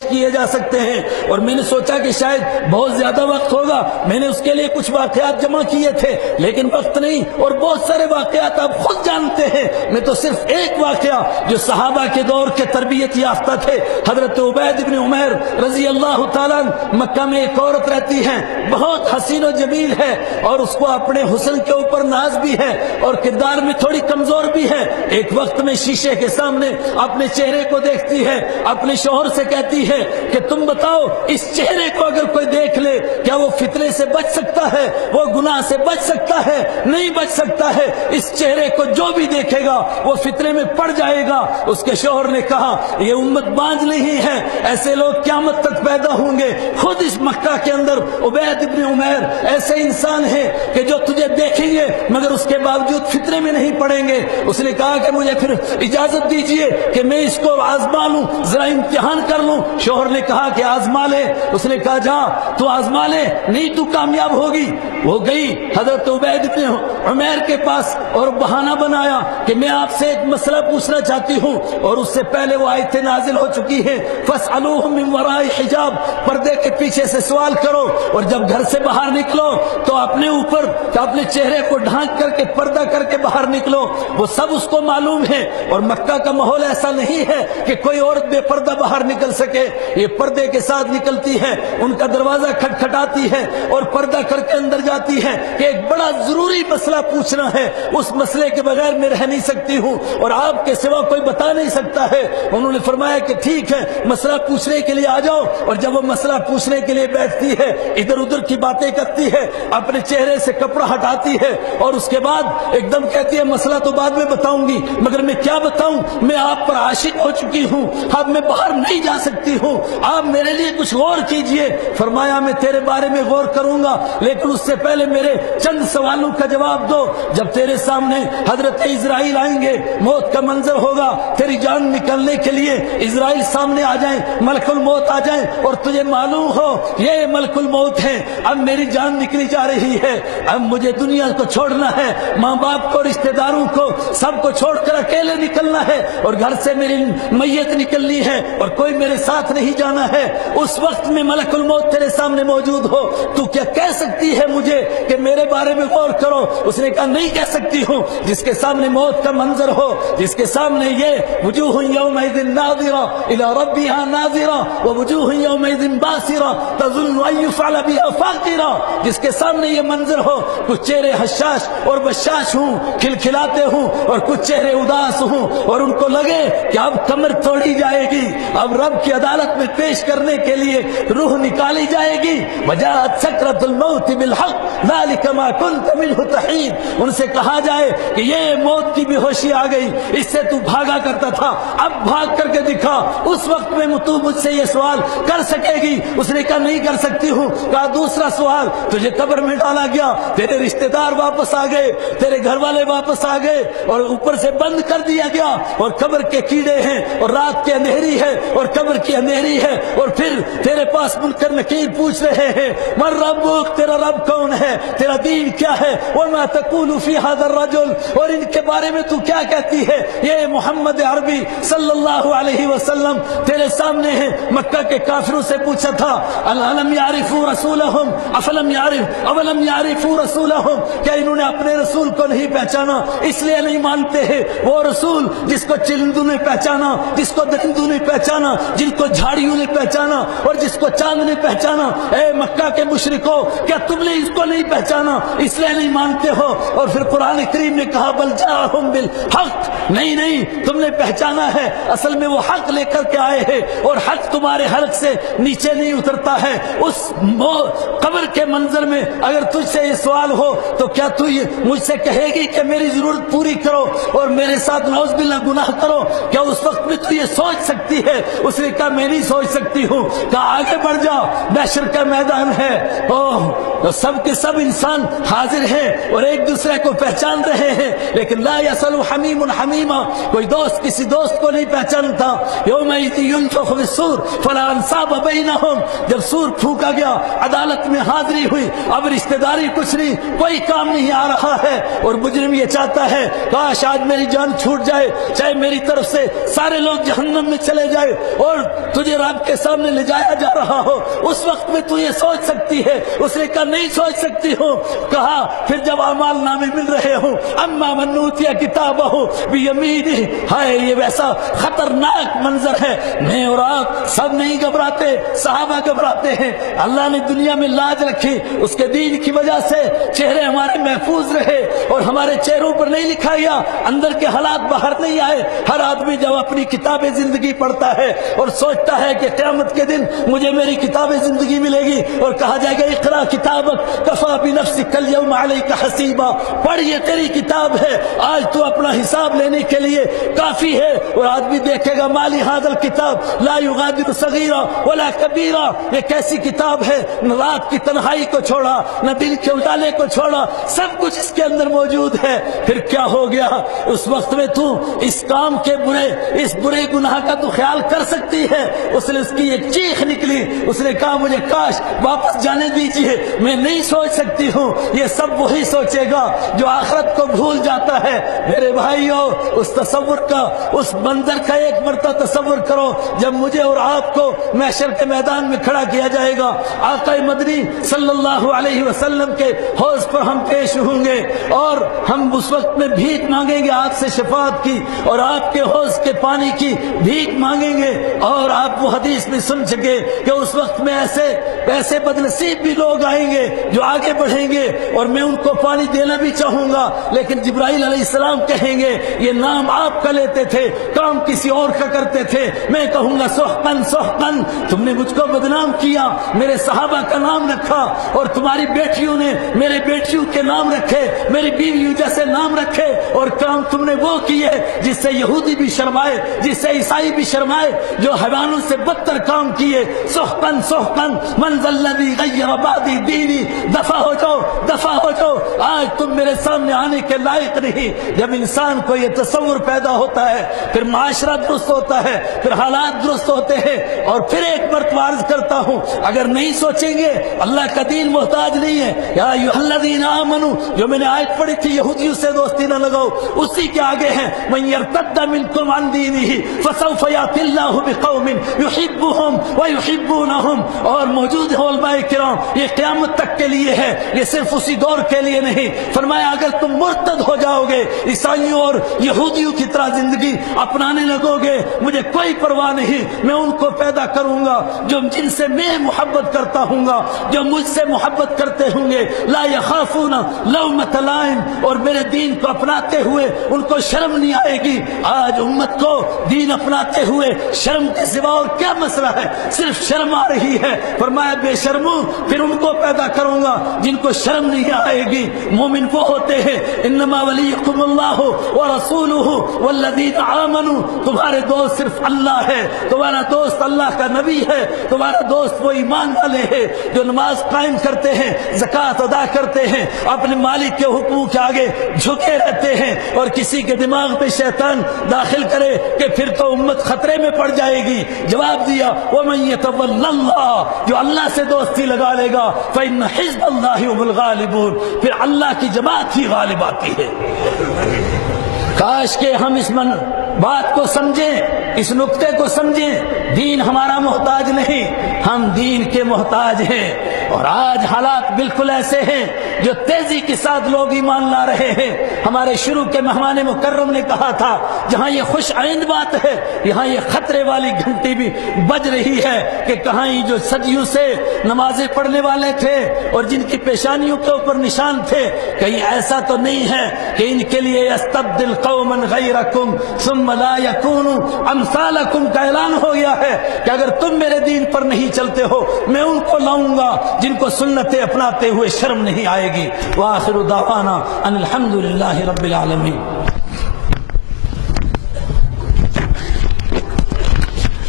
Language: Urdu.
کیے جا سکتے ہیں، اور میں نے سوچا کہ شاید بہت زیادہ وقت ہوگا، میں نے اس کے لیے کچھ واقعات جمع کیے تھے، لیکن وقت نہیں، اور بہت سارے واقعات آپ خود جانتے ہیں۔ میں تو صرف ایک واقعہ جو صحابہ کے دور کے تربیت یافتہ تھے، حضرت عبید بن عمیر رضی اللہ تعالیٰ، مکہ میں ایک عورت رہتی ہے، بہت حسین و جمیل ہے، اور اس کو اپنے حسن کے اوپر ناز بھی ہے، اور کردار میں تھوڑی کمزور بھی ہے۔ ایک وقت میں شیشے کے سامنے اپنے چہرے کو دیکھتی ہے، اپنے شوہر سے کہتی ہے کہ تم بتاؤ، اس چہرے کو اگر کوئی دیکھ لے کیا وہ فتنے سے بچ سکتا ہے، وہ گناہ سے بچ سکتا ہے؟ نہیں بچ سکتا ہے۔ اس چہرے کو جو بھی دیکھے گا وہ فتنے میں پڑ جائے گا۔ اس کے شوہر نے کہا یہ امت باز نہیں ہے، ایسے لوگ قیامت تک پیدا ہوں گے۔ خود اس مکہ کے اندر عبید بن عمیر ایسے انسان ہیں کہ جو تجھے دیکھیں گے مگر اس کے باوجود فتنے میں نہیں پڑیں گے۔ اس نے کہا کہ مجھے پھر اجازت دیجئے کہ میں اس کو آزما لوں، ذرا امتحان کر لوں۔ شوہر نے کہا کہ آزما لے۔ اس نے کہا جا تو آزما لے، نہیں تو کامیاب ہوگی۔ وہ گئی حضرت عبید بن عمیر کے پاس اور بہانہ بنایا کہ میں آپ سے ایک مسئلہ پوچھنا چاہتی ہوں، اور اس سے پہلے وہ آیتیں نازل ہو چکی ہیں، فَاسْأَلُوهُم مِّن وَرَاءِ حِجَاب، پردے کے پیچھے سے سوال کرو، اور جب گھر سے باہر نکلو تو اپنے اوپر اپنے چہرے کو ڈھانک کر کے پردہ کر کے باہر نکلو۔ وہ سب اس کو معلوم ہے، اور مکہ کا ماحول ایسا نہیں ہے کہ کوئی عورت بے پردہ باہر نکل سکے، یہ پردے کے ساتھ نکلتی ہے، ان کا دروازہ کھٹکھٹاتی ہے اور پردہ کر کے اندر جاتی ہے کہ ایک بڑا ضروری مسئلہ پوچھنا ہے، اس مسئلے کے بغیر میں رہ نہیں سکتی ہوں اور آپ کے سوا کوئی بتا نہیں سکتا ہے۔ انہوں نے فرمایا کہ ٹھیک ہے، مسئلہ پوچھنے کے لیے آ جاؤ۔ اور جب وہ مسئلہ پوچھنے کے لیے بیٹھتی ہے، ادھر ادھر کی باتیں کرتی ہے، اپنے چہرے سے کپڑا ہٹاتی ہے، اور اس کے بعد ایک دم کہتی ہے مسئلہ تو بعد میں بتاؤں گی، مگر میں کیا بتاؤں، میں آپ پر عاشق ہو چکی ہوں، اب میں باہر نہیں جا سکتی ہوں، آپ میرے لیے کچھ غور کیجئے۔ فرمایا میں تیرے بارے میں غور کروں گا، لیکن اس سے پہلے میرے چند سوالوں کا جواب دو۔ جب تیرے سامنے حضرت اسرائیل آئیں گے، موت کا منظر ہوگا، تیری جان نکلنے کے لیے اسرائیل سامنے آ جائیں، ملک الموت آ جائیں، اور تجھے معلوم ہو یہ ملک الموت ہے، اب میری جان نکلی جا رہی ہے، اب مجھے دنیا کو چھوڑنا ہے، ماں باپ کو، رشتہ داروں کو، سب کو چھوڑ کر اکیلے نکلنا ہے، اور گھر سے میری میت نکلنی ہے، اور کوئی میرے ساتھ نہیں جانا ہے۔ اس وقت میں ملک الموت تیرے سامنے موجود ہو، تو کیا کہہ سکتی ہے مجھے کہ میرے بارے میں غور کرو؟ اس نے کہا نہیں کہہ سکتی ہوں۔ جس کے سامنے موت کا منظر ہو، جس کے سامنے یہ وجوہ یومئذ ناظرہ الی ربها ناظرہ ووجوہ یومئذ باسرہ تظن ان یفعل بها فاقرہ، جس کے سامنے یہ منظر ہو، کچھ چہرے حشاش اور بشاش ہوں، کھلکھلاتے ہوں، اور کچھ چہرے اداس ہوں، اور ان کو لگے کہ اب کمر توڑی جائے گی، اب رب کی عدالت میں پیش کرنے کے لیے روح نکالی جائے گی۔ وجاءت سکرۃ الموت بالحق ذلک ما کنت منہ تحید، ان سے کہا جائے کہ یہ موت کی بے ہوشی آ گئی، اس سے تو بھاگا کرتا تھا، اب بھاگ کر کے دکھا۔ اس وقت میں تو مجھ سے یہ سوال کر سکے گی؟ اس نے کہا نہیں کر سکتی ہوں۔ کہا دوسرا سوال، تجھے قبر میں ڈالا گیا، تیرے رشتہ دار واپس آ گئے، تیرے گھر والے واپس آ گئے، اور اوپر سے بند کر دیا گیا، اور قبر کے کیڑے ہیں، اور رات کی اندھیری ہے، اور قبر کی اندھیری ہے، اور پھر تیرے پاس منکر نکیر پوچھ رہے ہیں من ربک، تیرا رب کون ہے، تیرا دین کیا ہے، وما تقول فی ھذا الرجل، اور ان کے بارے میں تو کیا کہتی ہے، یہ محمد عربی صلی اللہ علیہ وسلم تیرے سامنے ہے۔ مکہ کے کافروں سے پوچھا تھا الم یعرفوا رسولہم افلم یعرف اولم یعرفوا رسولہم، کیا انہوں نے اپنے رسول کو نہیں پہچانا، اس لیے نہیں مانتے ہیں؟ وہ رسول جس کو چرندوں نے پہچانا، جس کو درندوں نے پہچانا، جن کو جھاڑیوں نے پہچانا، اور جس کو چاند نے پہچانا، اے مکہ کے مشرکو کیا تم نے اس کو نہیں پہچانا، اس لیے نہیں مانتے ہو؟ اور پھر قرآن کریم نے کہا بل جاءہم بالحق، نہیں نہیں تم نے پہچانا ہے، اصل میں وہ حق لے کر کے آئے ہیں، اور حق تمہارے حلق سے نیچے نہیں اترتا ہے۔ اس قبر کے منظر میں اگر تجھ سے یہ سوال ہو تو کیا تو مجھ سے کہے گی کہ میری ضرورت پوری کرو اور میرے ساتھ نعوذ باللہ گناہ کرو؟ کیا اس وقت میں تو یہ سوچ سکتی ہے؟ اس نے کہا میں نہیں سوچ سکتی ہوں۔ کہا آگے بڑھ جا، محشر کا میدان ہے، اوہ سب کے سب انسان حاضر ہیں اور ایک دوسرے کو پہچان رہے ہیں، لیکن لا یسأل حمیم حمیما، کوئی دوست کسی دوست کو نہیں پہچانتا۔ یومئذ ینفخ فی الصور فلا انصاب بینہم، جب سور پھونکا گیا، عدالت میں حاضری ہوئی، اب رشتہ داری کچھ نہیں، کوئی کام نہیں آ رہا ہے، اور مجرم یہ چاہتا ہے کاش آج میری جان چھوٹ جائے، چاہے میری طرف سے سارے لوگ جہنم میں چلے جائے، اور تجھے رب آپ کے سامنے لے جایا جا رہا ہو، اس وقت میں تو یہ سوچ سکتی ہے؟ اس نے کہا نہیں سوچ سکتی ہوں۔ کہا پھر جب اعمال نامے مل رہے ہوں، اما من اوتی کتابہ بیمینہ، ہائے یہ ویسا خطرناک منظر ہے، میں اور آپ سب نہیں گھبراتے، صحابہ گھبراتے ہیں۔ اللہ نے دنیا میں لاج رکھی، اس کے دین کی وجہ سے چہرے ہمارے محفوظ رہے اور ہمارے چہروں پر نہیں لکھا گیا، اندر کے حالات باہر نہیں آئے۔ ہر آدمی جب اپنی کتاب زندگی پڑھتا ہے اور سوچتا ہے کہ قیامت کے دن مجھے میری کتاب زندگی ملے گی اور کہا جائے گا اقرا کتابک کفا بنفسک اليوم علیک حسیبا، پڑھ یہ تیری کتاب ہے، آج تو اپنا حساب لینے کے لیے کافی ہے۔ اور آدمی دیکھے گا مالی ھذا الکتاب لا یغادر صغیرہ ولا کبیرہ، یہ کیسی کتاب ہے، نہ رات کی تنہائی کو چھوڑا، نہ دن کے اجالے کو چھوڑا، سب کچھ اس کے اندر موجود ہے۔ پھر کیا ہو گیا؟ اس وقت میں تو اس کام کے اس برے گناہ کا تو خیال کر سکتی ہے۔ اس نے اس کی ایک چیخ نکلی، اس نے کہا مجھے کاش واپس جانے دیجیے، میں نہیں سوچ سکتی ہوں۔ یہ سب وہی سوچے گا جو آخرت کو بھول جاتا ہے۔ میرے بھائیو، اس تصور کا، اس منظر کا ایک مرتبہ تصور کرو جب مجھے اور آپ کو محشر کے میدان میں کھڑا کیا جائے گا، آقا مدنی صلی اللہ علیہ وسلم کے حوض پر ہم پیش ہوں گے اور ہم اس وقت میں بھیک مانگیں گے آپ سے شفاعت کی، اور آپ کے حوض کے پانی کی بھیک مانگیں گے۔ اور آپ وہ حدیث میں سن سکے کہ اس وقت میں ایسے بدنصیب بھی لوگ آئیں گے جو آگے بڑھیں گے اور میں ان کو پانی دینا بھی چاہوں گا، لیکن جبرائیل علیہ السلام کہیں گے یہ نام آپ کا لیتے تھے، کام کسی اور کا کرتے تھے۔ میں کہوں گا سحقن سحقن، تم نے مجھ کو بدنام کیا، میرے صحابہ کا نام رکھا، اور تمہاری بیٹیوں نے میرے بیٹیوں کے نام رکھے، میری بیویوں جیسے نام رکھے، اور کام تم نے وہ کیے جس سے یہودی بھی شرمائے، جس سے عیسائی بھی شرمائے، جو حیوانوں سے بدتر کام کیے۔ سحقن سحقن من ذا الذی غیر بعدی دینی، دفع ہو جاؤ دفع ہو جاؤ، آج تم میرے سامنے آنے کے لائق نہیں۔ جب انسان کو یہ تصور پیدا ہوتا ہے، پھر معاشرہ درست ہوتا ہے، پھر حالات درست ہوتے ہیں۔ اور پھر ایک مرتبہ عرض کرتا ہوں، اگر نہیں سوچیں گے اللہ کا دین محتاج نہیں ہے۔ یا ایھا الذین آمنوا، جو میں نے آیت پڑھی تھی یہودیوں سے دوستی نہ لگاؤ، اسی کے آگے ہیں من یرتد منکم عن دینہ فسوف یأتی اللہ بقوم یحبهم ویحبونہم۔ اور موجود ہیں علماء کرام، یہ قیامت تک کے لیے ہے، یہ صرف اسی دور کے لیے نہیں۔ فرمایا اگر تم مرتد ہو جاؤ گے، عیسائیوں اور یہودیوں کی طرح زندگی اپنانے لگو گے، مجھے کوئی پرواہ نہیں، میں ان کو پیدا کروں گا جن سے میں محبت کرتا ہوں گا، جو مجھ سے محبت کرتے ہوں گے، لا یخافون لومۃ لائم، اور میرے دین کو اپناتے ہوئے ان کو شرم نہیں آئے گی۔ آج امت کو دین اپناتے ہوئے شرم کے سوا اور کیا مسئلہ ہے؟ صرف شرم آ رہی ہے۔ فرمایا بے شرموں، پھر ان کو پیدا کروں گا جن کو شرم نہیں آئے گی۔ مومن وہ ہوتے ہیں انما ولیکم اللہ ورسولہ والذین آمنوا، تمہارے دوست صرف اللہ ہے، تمہارا دوست اللہ کا نبی ہے، تمہارا دوست وہ ایمان والے ہیں جو نماز قائم کرتے ہیں، زکوٰۃ ادا کرتے ہیں، اپنے مالک کے حکموں کے آگے جھکے رہتے ہیں۔ اور کسی کے دماغ میں شیطان داخل کرے کہ پھر تو امت خطرے میں پڑ جائے گی، جواب دیا ومن یتول اللہ، جو اللہ سے دوستی لگا لے گا فإن حزب اللہ هم الغالبون، پھر اللہ کی جماعت ہی غالب آتی ہے۔ کاش کہ ہم اس بات کو سمجھیں، اس نقطے کو سمجھیں، دین ہمارا محتاج نہیں، ہم دین کے محتاج ہیں۔ اور آج حالات بالکل ایسے ہیں جو تیزی کے ساتھ لوگ ایمان لا رہے ہیں۔ ہمارے شروع کے مہمان مکرم نے کہا تھا جہاں یہ خوش آئند بات ہے، یہاں یہ خطرے والی گھنٹی بھی بج رہی ہے کہ کہاں یہ جو صدیوں سے نمازیں پڑھنے والے تھے اور جن کی پیشانیوں کے اوپر نشان تھے، کہیں ایسا تو نہیں ہے کہ ان کے لیے یستبدل قوما غیرکم ثم لا یکونوا امثالکم کا اعلان ہو گیا ہے کہ اگر تم میرے دین پر نہیں چلتے ہو میں ان کو لاؤں گا جن کو سنتیں اپناتے ہوئے شرم نہیں آئے گی۔ وآخر دعوانا ان الحمد للہ رب العالمین۔